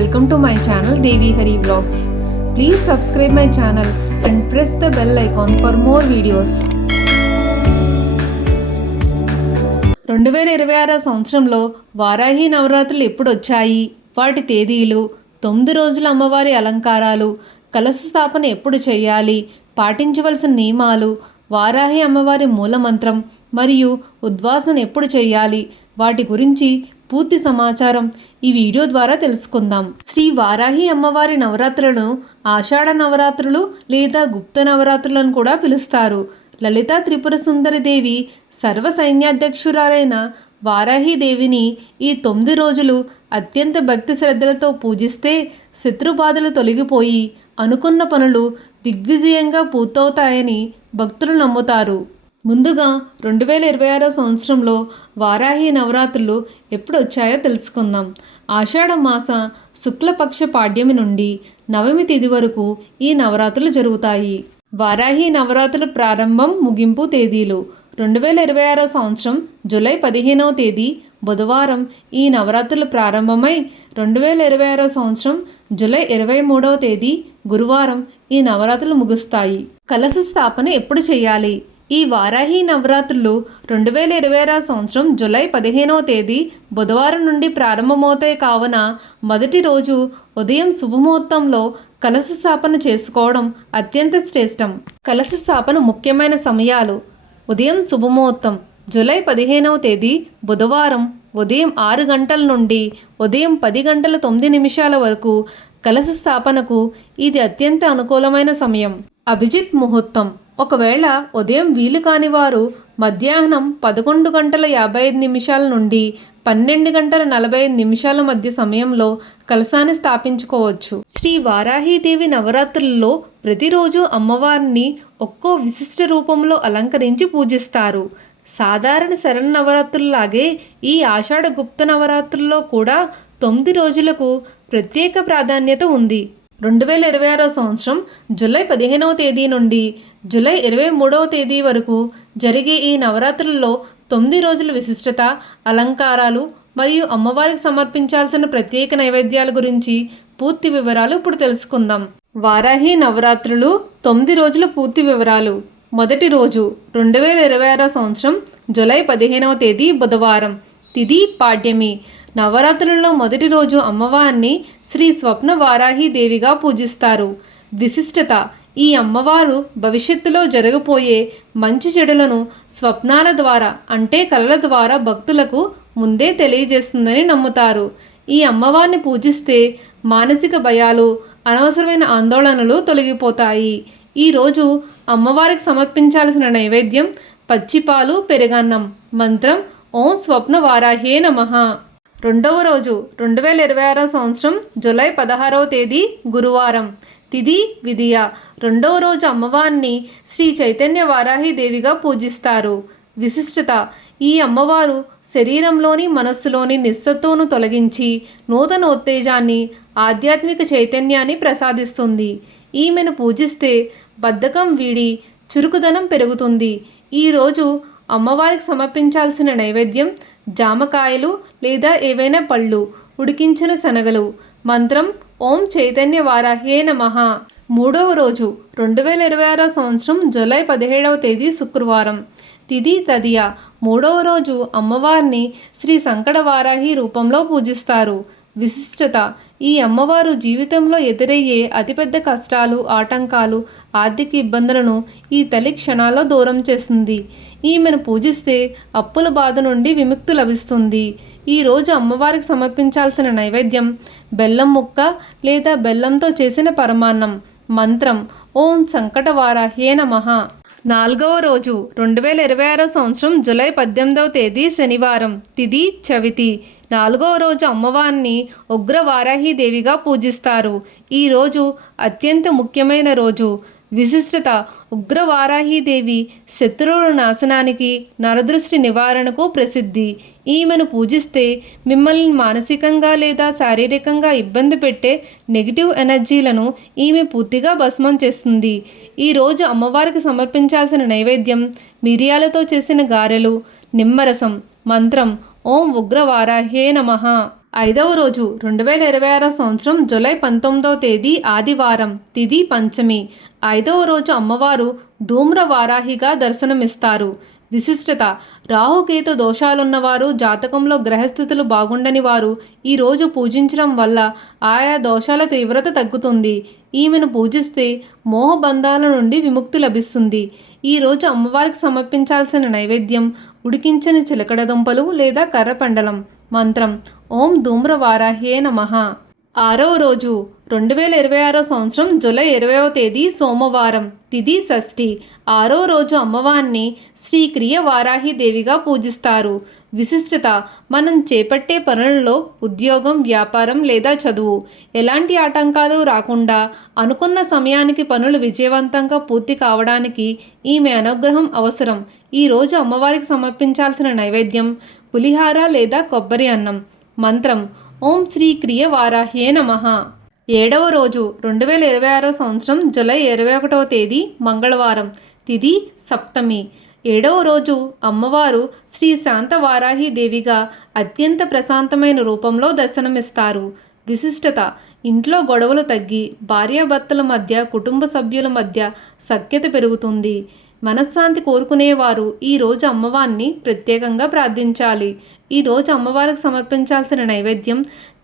Welcome to my channel Devi Hari Vlogs. Please subscribe my channel and press the bell icon for more videos. 2026 సంవత్సరంలో వారాహి నవరాత్రులు ఎప్పుడు వచ్చాయి, వాటి తేదీలు, 9 రోజుల అమ్మవారి అలంకారాలు, కలశ స్థాపన ఎప్పుడు చేయాలి, పాటించవలసిన నియమాలు, వారాహి అమ్మవారి మూలమంత్రం మరియు ఉద్వాసన ఎప్పుడు చేయాలి, వాటి గురించి పూర్తి సమాచారం ఈ వీడియో ద్వారా తెలుసుకుందాం. శ్రీ వారాహి అమ్మవారి నవరాత్రులను ఆషాఢ నవరాత్రులు లేదా గుప్త నవరాత్రులను కూడా పిలుస్తారు. లలితా త్రిపుర సుందరి దేవి సర్వ సైన్యాధ్యక్షురాలైన వారాహి దేవిని ఈ 9 రోజులు అత్యంత భక్తి శ్రద్ధలతో పూజిస్తే శత్రుబాధలు తొలగిపోయి అనుకున్న పనులు దిగ్విజయంగా పూర్తవుతాయని భక్తులు నమ్ముతారు. ముందుగా 2026 సంవత్సరంలో వారాహి నవరాత్రులు ఎప్పుడు వచ్చాయో తెలుసుకుందాం. ఆషాఢ మాస శుక్లపక్ష పాడ్యమి నుండి నవమి తిథి వరకు ఈ నవరాత్రులు జరుగుతాయి. వారాహి నవరాత్రుల ప్రారంభం ముగింపు తేదీలు: 2026 సంవత్సరం జూలై 15వ తేదీ బుధవారం ఈ నవరాత్రులు ప్రారంభమై 2026 సంవత్సరం జూలై 23వ తేదీ గురువారం ఈ నవరాత్రులు ముగుస్తాయి. కలశ స్థాపన ఎప్పుడు చేయాలి? ఈ వారాహి నవరాత్రులు 2026 సంవత్సరం జూలై 15వ తేదీ బుధవారం నుండి ప్రారంభమవుతాయి కావున మొదటి రోజు ఉదయం శుభముహూర్తంలో కలశ స్థాపన చేసుకోవడం అత్యంత శ్రేష్టం. కలశ స్థాపన ముఖ్యమైన సమయాలు: ఉదయం శుభముహూర్తం జూలై 15వ తేదీ బుధవారం ఉదయం 6 గంటల నుండి ఉదయం 10 గంటల 9 నిమిషాల వరకు కలశ స్థాపనకు ఇది అత్యంత అనుకూలమైన సమయం. అభిజిత్ ముహూర్తం: ఒకవేళ ఉదయం వీలు కాని వారు మధ్యాహ్నం 11 గంటల 55 నిమిషాల నుండి 12 గంటల 45 నిమిషాల మధ్య సమయంలో కలశాన్ని స్థాపించుకోవచ్చు. శ్రీ వారాహీదేవి నవరాత్రుల్లో ప్రతిరోజు అమ్మవారిని ఒక్కో విశిష్ట రూపంలో అలంకరించి పూజిస్తారు. సాధారణ శరణ నవరాత్రుల్లాగే ఈ ఆషాఢ గుప్త నవరాత్రుల్లో కూడా 9 రోజులకు ప్రత్యేక ప్రాధాన్యత ఉంది. 2026 సంవత్సరం జూలై 15వ తేదీ నుండి జూలై 23వ తేదీ వరకు జరిగే ఈ నవరాత్రుల్లో 9 రోజుల విశిష్టత, అలంకారాలు మరియు అమ్మవారికి సమర్పించాల్సిన ప్రత్యేక నైవేద్యాల గురించి పూర్తి వివరాలు ఇప్పుడు తెలుసుకుందాం. వారాహి నవరాత్రులు 9 రోజుల పూర్తి వివరాలు. మొదటి రోజు 2026 సంవత్సరం జూలై 15వ తేదీ బుధవారం, తిథి పాడ్యమి. నవరాత్రులలో మొదటి రోజు అమ్మవారిని శ్రీ స్వప్న వారాహి దేవిగా పూజిస్తారు. విశిష్టత: ఈ అమ్మవారు భవిష్యత్తులో జరగబోయే మంచి చెడులను స్వప్నాల ద్వారా అంటే కలల ద్వారా భక్తులకు ముందే తెలియజేస్తుందని నమ్ముతారు. ఈ అమ్మవారిని పూజిస్తే మానసిక భయాలు, అనవసరమైన ఆందోళనలు తొలగిపోతాయి. ఈరోజు అమ్మవారికి సమర్పించాల్సిన నైవేద్యం పచ్చిపాలు, పెరుగన్నం. మంత్రం ఓం స్వప్న వారాహే నమః. రెండవ రోజు 2026 సంవత్సరం జూలై 16వ తేదీ గురువారం, తిథి విదియ. రెండవ రోజు అమ్మవారిని శ్రీ చైతన్య వారాహి దేవిగా పూజిస్తారు. విశిష్టత: ఈ అమ్మవారు శరీరంలోని మనస్సులోని నిస్సత్తును తొలగించి నూతన ఉత్తేజాన్ని, ఆధ్యాత్మిక చైతన్యాన్ని ప్రసాదిస్తుంది. ఈమెను పూజిస్తే బద్ధకం వీడి చురుకుదనం పెరుగుతుంది. ఈరోజు అమ్మవారికి సమర్పించాల్సిన నైవేద్యం జామకాయలు లేదా ఏవైనా పళ్ళు, ఉడికించిన శనగలు. మంత్రం ఓం చైతన్య వారాహే నమః. మూడవ రోజు 2026 సంవత్సరం జూలై 17వ తేదీ శుక్రవారం, తిథి తదియ. మూడవ రోజు అమ్మవారిని శ్రీ సంకట వారాహి రూపంలో పూజిస్తారు. విశిష్టత: ఈ అమ్మవారు జీవితంలో ఎదురయ్యే అతిపెద్ద కష్టాలు, ఆటంకాలు, ఆర్థిక ఇబ్బందులను ఈ తల్లి క్షణాల్లో దూరం చేస్తుంది. ఈమెను పూజిస్తే అప్పుల బాధ నుండి విముక్తి లభిస్తుంది. ఈరోజు అమ్మవారికి సమర్పించాల్సిన నైవేద్యం బెల్లం ముక్క లేదా బెల్లంతో చేసిన పరమాన్నం. మంత్రం ఓం సంకట వారాహే నమః. నాలుగవ రోజు 2026 సంవత్సరం జూలై 18వ తేదీ శనివారం, తిథి చవితి. నాలుగవ రోజు అమ్మవారిని ఉగ్ర వారాహి దేవిగా పూజిస్తారు. ఈరోజు అత్యంత ముఖ్యమైన రోజు. విశిష్టత: ఉగ్ర వారాహి దేవి శత్రువుల నాశనానికి, నరదృష్టి నివారణకు ప్రసిద్ధి. ఈమెను పూజిస్తే మిమ్మల్ని మానసికంగా లేదా శారీరకంగా ఇబ్బంది పెట్టే నెగిటివ్ ఎనర్జీలను ఈమె పూర్తిగా భస్మం చేస్తుంది. ఈరోజు అమ్మవారికి సమర్పించాల్సిన నైవేద్యం మిరియాలతో చేసిన గారెలు, నిమ్మరసం. మంత్రం ఓం ఉగ్ర వారాహే నమః. ఐదవ రోజు 2026 సంవత్సరం జూలై 19వ తేదీ ఆదివారం, తిథి పంచమి. ఐదవ రోజు అమ్మవారు ధూమ్ర వారాహిగా దర్శనమిస్తారు. విశిష్టత: రాహుకేతు దోషాలున్నవారు, జాతకంలో గ్రహస్థితులు బాగుండని వారు ఈరోజు పూజించడం వల్ల ఆయా దోషాల తీవ్రత తగ్గుతుంది. ఈమెను పూజిస్తే మోహబంధాల నుండి విముక్తి లభిస్తుంది. ఈరోజు అమ్మవారికి సమర్పించాల్సిన నైవేద్యం ఉడికించని చిలకడ దుంపలు లేదా కర్రపండలం. మంత్రం: ఓం ధూమ్రవారాహ్యే నమః. ఆరవ రోజు 2026 సంవత్సరం జూలై 20వ తేదీ సోమవారం, తిథి షష్ఠి. ఆరో రోజు అమ్మవారిని శ్రీ క్రియ వారాహి దేవిగా పూజిస్తారు. విశిష్టత: మనం చేపట్టే పనులలో ఉద్యోగం, వ్యాపారం లేదా చదువు ఎలాంటి ఆటంకాలు రాకుండా అనుకున్న సమయానికి పనులు విజయవంతంగా పూర్తి కావడానికి ఈమె అనుగ్రహం అవసరం. ఈరోజు అమ్మవారికి సమర్పించాల్సిన నైవేద్యం పులిహార లేదా కొబ్బరి అన్నం. మంత్రం: ఓం శ్రీ క్రియ వారాహ్యే నమః. ఏడవ రోజు 2026 సంవత్సరం జూలై 21వ తేదీ మంగళవారం, తిథి సప్తమి. ఏడవ రోజు అమ్మవారు శ్రీ శాంత వారాహి దేవిగా అత్యంత ప్రశాంతమైన రూపంలో దర్శనమిస్తారు. విశిష్టత: ఇంట్లో గొడవలు తగ్గి భార్యాభర్తల మధ్య, కుటుంబ సభ్యుల మధ్య సఖ్యత పెరుగుతుంది. మనశ్శాంతి కోరుకునేవారు ఈరోజు అమ్మవారిని ప్రత్యేకంగా ప్రార్థించాలి. ఈరోజు అమ్మవారికి సమర్పించాల్సిన నైవేద్యం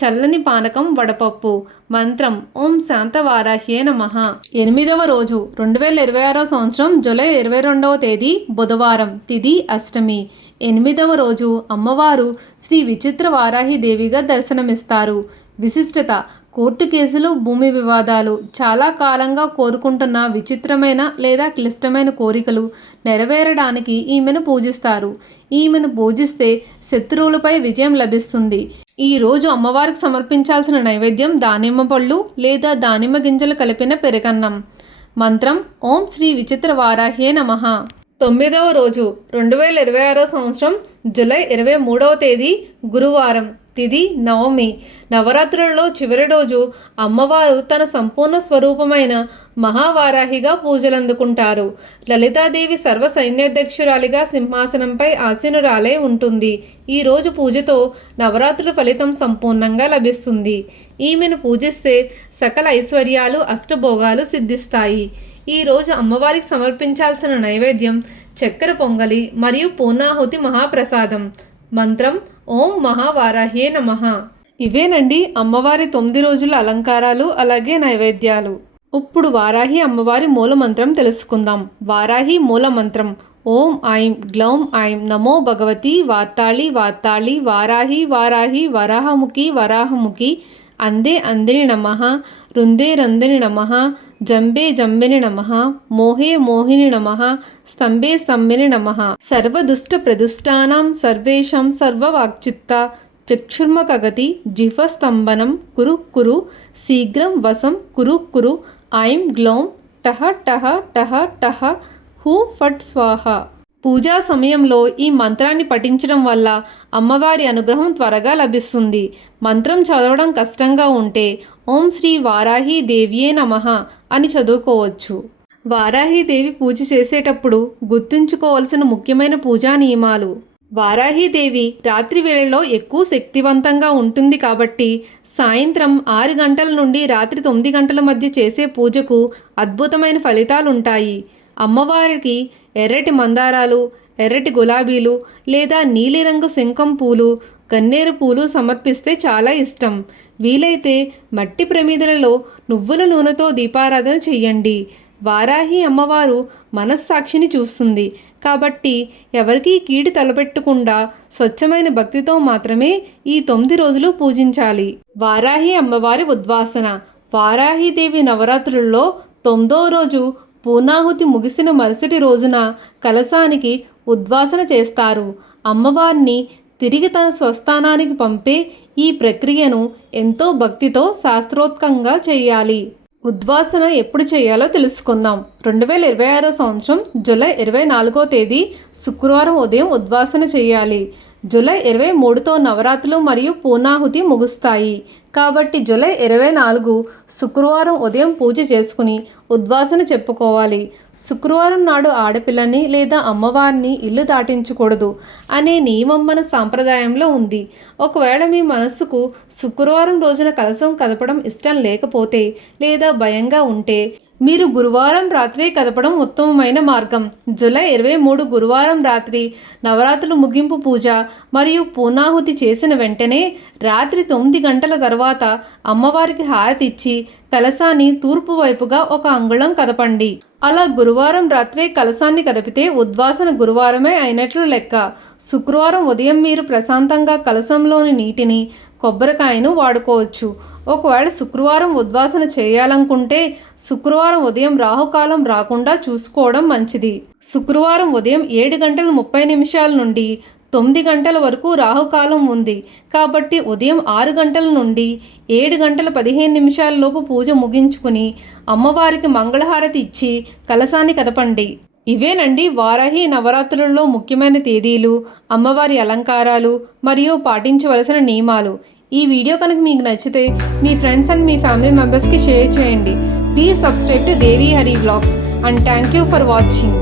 చల్లని పానకం, వడపప్పు. మంత్రం: ఓం శాంత వారాహ్యే నమః. ఎనిమిదవ రోజు 2026 సంవత్సరం జూలై 22వ తేదీ బుధవారం, తిథి అష్టమి. ఎనిమిదవ రోజు అమ్మవారు శ్రీ విచిత్ర వారాహి దేవిగా దర్శనమిస్తారు. విశిష్టత: కోర్టు కేసులు, భూమి వివాదాలు, చాలా కాలంగా కోరుకుంటున్న విచిత్రమైన లేదా క్లిష్టమైన కోరికలు నెరవేరడానికి ఈమెను పూజిస్తారు. ఈమెను పూజిస్తే శత్రువులపై విజయం లభిస్తుంది. ఈరోజు అమ్మవారికి సమర్పించాల్సిన నైవేద్యం దానిమ్మ పళ్ళు లేదా దానిమ్మ గింజలు కలిపిన పెరుగన్నం. మంత్రం: ఓం శ్రీ విచిత్ర వారాహ్యే నమః. తొమ్మిదవ రోజు 2026 సంవత్సరం జూలై 23వ తేదీ గురువారం, తిథి నవమి. నవరాత్రులలో చివరి రోజు అమ్మవారు తన సంపూర్ణ స్వరూపమైన మహావారాహిగా పూజలందుకుంటారు. లలితాదేవి సర్వ సైన్యాధ్యక్షురాలిగా సింహాసనంపై ఆసీనురాలై ఉంటుంది. ఈరోజు పూజతో నవరాత్రుల ఫలితం సంపూర్ణంగా లభిస్తుంది. ఈమెను పూజిస్తే సకల ఐశ్వర్యాలు, అష్టభోగాలు సిద్ధిస్తాయి. ఈరోజు అమ్మవారికి సమర్పించాల్సిన నైవేద్యం చక్కెర పొంగలి మరియు పూర్ణాహుతి మహాప్రసాదం. మంత్రం: ఓం మహావారాహ్యే నమః. ఇవేనండి అమ్మవారి 9 రోజుల అలంకారాలు, అలాగే నైవేద్యాలు. ఇప్పుడు వారాహి అమ్మవారి మూల మంత్రం తెలుసుకుందాం. వారాహి మూల మంత్రం: ఓం ఐం గ్లౌం ఐం నమో భగవతి వార్తాళి వార్తాళి వారాహి వారాహి వరాహముఖి వరాహముఖి అందే అందిని నమః రుందే రందిని నమః జంబే జంబిని నమః మోహే మోహిని నమః స్తంభే స్తంభిని నమః. సర్వదుష్ట ప్రదుష్టానాం సర్వేషాం సర్వవాక్చిత్త చక్షుర్మకగతి జిహ్వస్తంభనం కురు కురు శీఘ్రం వశం కురు కురు ఐం గ్లౌం టహ టహ టహ టహ హూ ఫట్ స్వాహ. పూజా సమయంలో ఈ మంత్రాన్ని పఠించడం వల్ల అమ్మవారి అనుగ్రహం త్వరగా లభిస్తుంది. మంత్రం చదవడం కష్టంగా ఉంటే ఓం శ్రీ వారాహి దేవ్యే నమః అని చదువుకోవచ్చు. వారాహీదేవి పూజ చేసేటప్పుడు గుర్తుంచుకోవాల్సిన ముఖ్యమైన పూజా నియమాలు: వారాహీదేవి రాత్రి వేళలో ఎక్కువ శక్తివంతంగా ఉంటుంది కాబట్టి సాయంత్రం 6 గంటల నుండి రాత్రి 9 గంటల మధ్య చేసే పూజకు అద్భుతమైన ఫలితాలుంటాయి. అమ్మవారికి ఎర్రటి మందారాలు, ఎర్రటి గులాబీలు లేదా నీలిరంగు శంఖం పూలు, గన్నేరు పూలు సమర్పిస్తే చాలా ఇష్టం. వీలైతే మట్టి ప్రమిదలలో నువ్వుల నూనెతో దీపారాధన చెయ్యండి. వారాహి అమ్మవారు మనస్సాక్షిని చూస్తుంది కాబట్టి ఎవరికీ కీడు తలపెట్టకుండా స్వచ్ఛమైన భక్తితో మాత్రమే ఈ 9 రోజులు పూజించాలి. వారాహి అమ్మవారి ఉద్వాసన: వారాహీదేవి నవరాత్రుల్లో 9వ రోజు పూర్ణాహుతి ముగిసిన మరుసటి రోజున కలశానికి ఉద్వాసన చేస్తారు. అమ్మవారిని తిరిగి తన స్వస్థానానికి పంపే ఈ ప్రక్రియను ఎంతో భక్తితో శాస్త్రోక్తంగా చేయాలి. ఉద్వాసన ఎప్పుడు చేయాలో తెలుసుకుందాం. 2026 సంవత్సరం జూలై 24వ తేదీ శుక్రవారం ఉదయం ఉద్వాసన చేయాలి. జూలై 23తో నవరాత్రులు మరియు పూర్ణాహుతి ముగుస్తాయి. కాబట్టి జూలై 24 శుక్రవారం ఉదయం పూజ చేసుకుని ఉద్వాసన చెప్పుకోవాలి. శుక్రవారం నాడు ఆడపిల్లని లేదా అమ్మవారిని ఇల్లు దాటించకూడదు అనే నియమం మన సాంప్రదాయంలో ఉంది. ఒకవేళ మీ మనస్సుకు శుక్రవారం రోజున కలశం కదపడం ఇష్టం లేకపోతే లేదా భయంగా ఉంటే మీరు గురువారం రాత్రి కదపడం ఉత్తమమైన మార్గం. జూలై 23 గురువారం రాత్రి నవరాత్రులు ముగింపు పూజ మరియు పూర్ణాహుతి చేసిన వెంటనే రాత్రి 9 గంటల తర్వాత అమ్మవారికి హారతి ఇచ్చి కలశాన్ని తూర్పు వైపుగా 1 అంగుళం కదపండి. అలా గురువారం రాత్రి కలశాన్ని కదిపితే ఉద్వాసన గురువారమే అయినట్లు లెక్క. శుక్రవారం ఉదయం మీరు ప్రశాంతంగా కలశంలోని నీటిని కొబ్బరికాయను వాడుకోవచ్చు. ఒకవేళ శుక్రవారం ఉద్వాసన చేయాలనుకుంటే శుక్రవారం ఉదయం రాహుకాలం రాకుండా చూసుకోవడం మంచిది. శుక్రవారం ఉదయం 7:30 నుండి 9 గంటల వరకు రాహుకాలం ఉంది. కాబట్టి ఉదయం 6 గంటల నుండి 7:15 లోపు పూజ ముగించుకుని అమ్మవారికి మంగళహారతి ఇచ్చి కలశాన్ని కదపండి. ఇవేనండి వారాహి నవరాత్రులలో ముఖ్యమైన తేదీలు, అమ్మవారి అలంకారాలు మరియు పాటించవలసిన నియమాలు. ఈ వీడియో కనుక మీకు నచ్చితే మీ ఫ్రెండ్స్ అండ్ మీ ఫ్యామిలీ మెంబర్స్కి షేర్ చేయండి. Please subscribe to Devi Hari vlogs and thank you for watching.